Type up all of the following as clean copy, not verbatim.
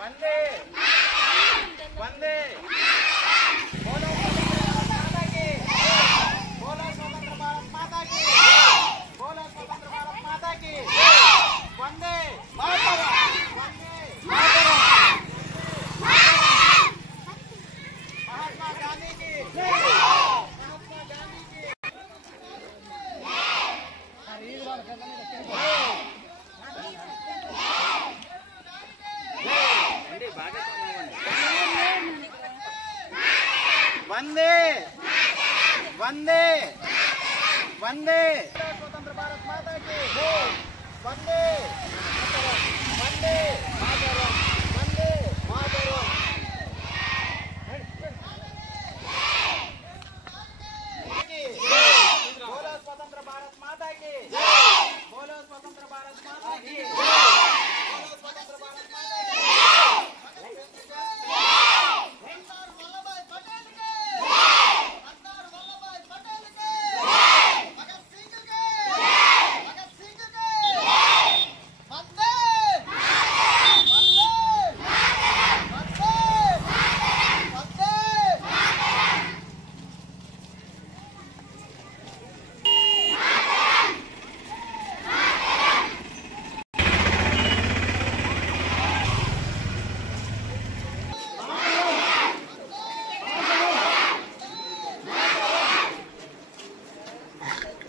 వందే వందే బోలో స్వతంత్ర భారత్ మాతా కి బోలో స్వతంత్ర భారత్ మాతా కి వందే మాతరం వందే మాతరం మహాత్మా గాంధీ కి మహాత్మా గాంధీ కి వందే వందే వందే స్వతంత్ర భారత్ మాతా కి వందే వందే మాతరం వందే మాతరం బోలో స్వతంత్ర భారత్ మాతా కి బోలో స్వతంత్ర భారత్ మాతా కి బోలో స్వతంత్ర భారత్ మాతా కి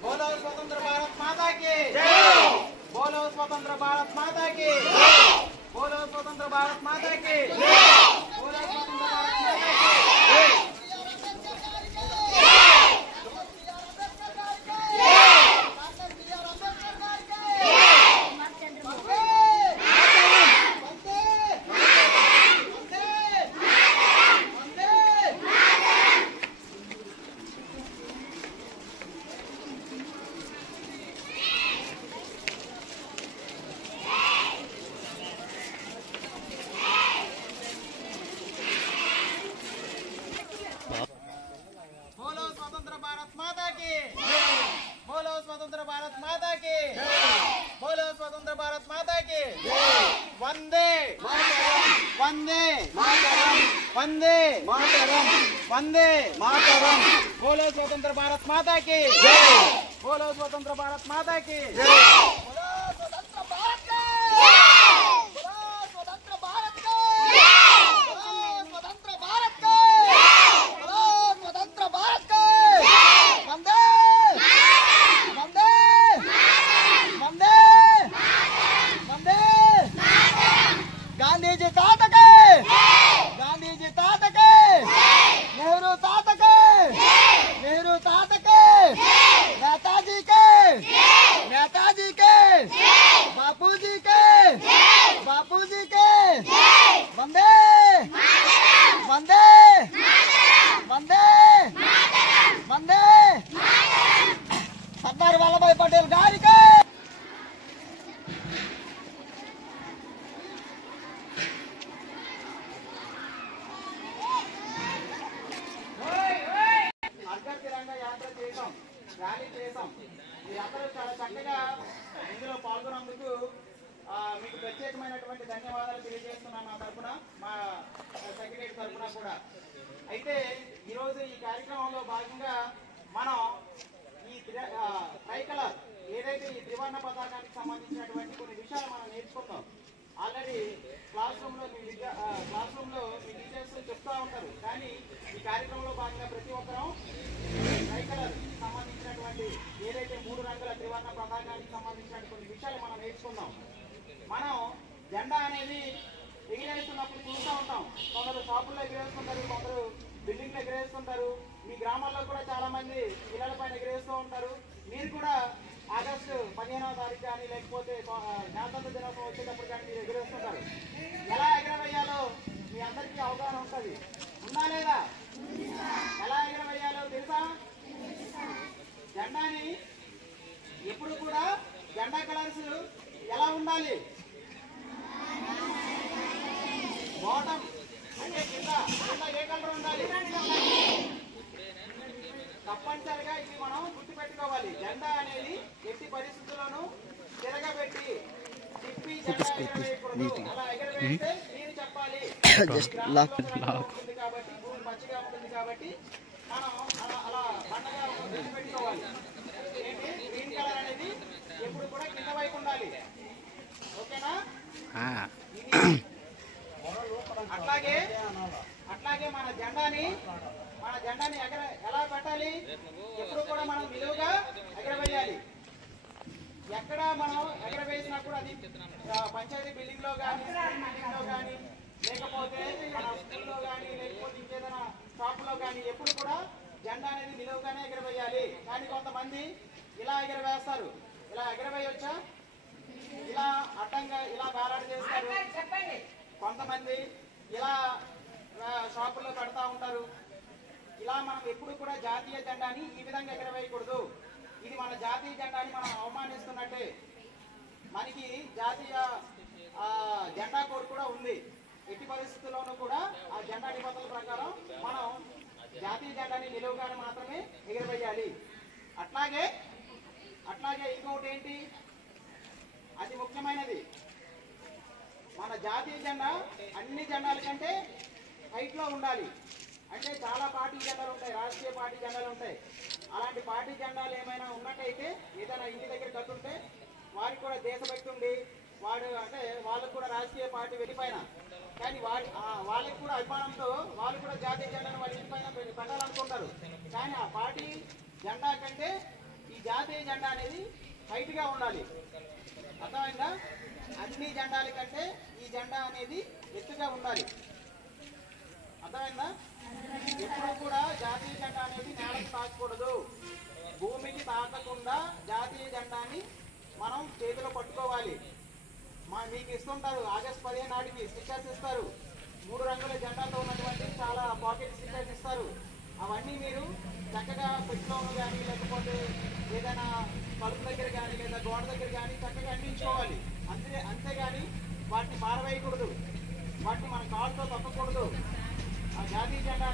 बोलो स्वतंत्र भारत माता की बोलो स्वतंत्र भारत माता की बोलो स्वतंत्र भारत माता की बोलो स्वतंत्र भारत माता की बोलो स्वतंत्र भारत माता की बोलो स्वतंत्र भारत माता की वंदे वंदे वंदे वंदे मातरम बोलो स्वतंत्र भारत माता की बोलो स्वतंत्र भारत माता की गांधी जी तात के नेहरू तात के नेताजी के बापू जी के वंदे वंदे वंदे वंदे सरदार वल्लभ भाई पटेल गारी के ర్యాలీ చేసాం. మీరందరూ చాలా చక్కగా ఇందులో పాల్గొన్నందుకు మీకు ప్రత్యేకమైనటువంటి ధన్యవాదాలు తెలియజేస్తున్నాను నా తరఫున, మా సెక్రటరీ తరఫున కూడా. అయితే ఈరోజు ఈ కార్యక్రమంలో భాగంగా మనం ఈ ట్రైకలర్ ఏదైతే ఈ త్రివర్ణ పతాకానికి సంబంధించినటువంటి కొన్ని విషయాలు మనం నేర్చుకుందాం. ఆల్రెడీ క్లాస్ రూమ్లో మీ టీచర్స్ చెప్తూ ఉంటారు, కానీ ఈ కార్యక్రమంలో భాగంగా ప్రతి ఒక్కరూ ట్రైకలర్ సంబంధించినటువంటి ఏదైతే 3 రంగుల త్రివర్ణ పతాకానికి సంబంధించిన కొన్ని విషయాలు మనం నేర్చుకుందాం. మనం జెండా అనేది ఎగిరేస్తున్నప్పుడు చూస్తూ ఉంటాం. కొందరు షాపుల్లో ఎగిరేస్తుంటారు, కొందరు బిల్డింగ్లో ఎగిరేస్తుంటారు. మీ గ్రామాల్లో కూడా చాలా మంది ఇళ్ల పైన ఎగిరేస్తూ ఉంటారు. మీరు కూడా ఆగస్టు 15వ తారీఖు కానీ లేకపోతే గణతంత్ర దినోత్సవం వచ్చేటప్పుడు కానీ మీరు ఎగిరేస్తుంటారు. ఎలా ఎగరవేయాలో మీ అందరికీ అవగాహన ఉంటుంది, ఉందా లేదా? ఎలా ఎగరవేయాలో తెలుసా? జెండాని ఎప్పుడు కూడా జెండా కలర్స్ ఎలా ఉండాలి? బాటమ్ అంటే కింద ఏ కలర్ ఉండాలి? తప్పనిసరిగా ఇది మనం గుర్తుపెట్టుకోవాలి. జెండా అనేది ఎట్టి పరిస్థితుల్లోనూ తిరగబెట్టి తిప్పి జెండా ఎగరవేయకూడదు. అలా ఎగరవేస్తే మీరు చెప్పాలి. ఇవ్వాలి. జస్ట్ ఉంటుంది కాబట్టి భూమి మంచిగా ఉంటుంది కాబట్టి మనం అలా పండగ పెట్టుకోవాలి. ఏంటి గ్రీన్ కలర్ అనేది ఎప్పుడు కూడా కింద వైపు ఉండాలి. ఓకేనా? అట్లాగే మన జెండాని ఎలా పెట్టాలి? ఎప్పుడు కూడా మనం నిలువుగా ఎగరవేయాలి. ఎక్కడ మనం ఎగరవేసినా కూడా అది పంచాయతీ బిల్డింగ్ లో కానీ బిల్డింగ్ లో కానీ లేకపోతే మన స్కూల్లో కానీ లేకపోతే ఇంకేదైనా షాప్ లో కానీ ఎప్పుడు కూడా జెండా అనేది నిలువుగానే ఎగరవేయాలి. కానీ కొంతమంది ఇలా ఎగరవేస్తారు. ఇలా ఎగరవేయొచ్చా? ఇలా అడ్డంగా ఇలా వేలాడ చేస్తారు. కొంతమంది ఇలా షాపుల్లో పెడతా ఉంటారు. ఇలా మనం ఎప్పుడు కూడా జాతీయ జెండాని ఈ విధంగా ఎగరవేయకూడదు. ఇది మన జాతీయ జెండాని మనం అవమానిస్తున్నట్టే. మనకి జాతీయ జెండా కోడ్ కూడా ఉంది. ఎట్టి పరిస్థితుల్లోనూ కూడా ఆ జెండా నిబంధనల ప్రకారం మనం జాతీయ జెండాని నిలువుగానే మాత్రమే ఎగరవేయాలి. అట్లాగే ఇంకొకటి ఏంటి, అది ముఖ్యమైనది, మన జాతీయ జెండా అన్ని జెండాల కంటే హైట్ లో ఉండాలి. అంటే చాలా పార్టీ జెండాలు ఉంటాయి, రాజకీయ పార్టీ జెండాలు ఉంటాయి. అలాంటి పార్టీ జెండాలు ఏమైనా ఉన్నట్టయితే ఏదైనా ఇంటి దగ్గర కట్టుంటే వారికి కూడా దేశభక్తి ఉండి వాళ్ళకు కూడా రాజకీయ పార్టీ వెళ్ళిపోయినా కానీ వాళ్ళకి కూడా అభిమానంతో వాళ్ళు కూడా జాతీయ జెండాను వాళ్ళ ఇంటి పైన పెట్టాలనుకుంటారు. కానీ ఆ పార్టీ జెండా కంటే ఈ జాతీయ జెండా అనేది హైట్ గా ఉండాలి. అర్థమైందా? అన్ని జెండాల కంటే ఈ జెండా అనేది ఎత్తుగా ఉండాలి. అర్థమైందా? ఎప్పుడు కూడా జాతీయ జెండా అనేది నేలకు తాకకూడదు. భూమికి తాకకుండా జాతీయ జెండాని మనం చేతిలో పట్టుకోవాలి. మీకు ఇస్తుంటారు ఆగస్టు 15 నాటికి స్టిక్కర్స్ ఇస్తారు. 3 రంగుల జెండాతో ఉన్నటువంటి చాలా పాకెట్ స్టిక్కర్స్ ఇస్తారు. అవన్నీ మీరు చక్కగా పెట్టుకోవడం కానీ లేకపోతే ఏదైనా కలుపు దగ్గర కానీ లేదా గోడ దగ్గర కానీ చక్కగా అందించుకోవాలి. అంతేగాని వాటిని పారవేయకూడదు. వాటిని మన కాళ్ళతో తప్పకూడదు. ఆ జాతీయ జెండా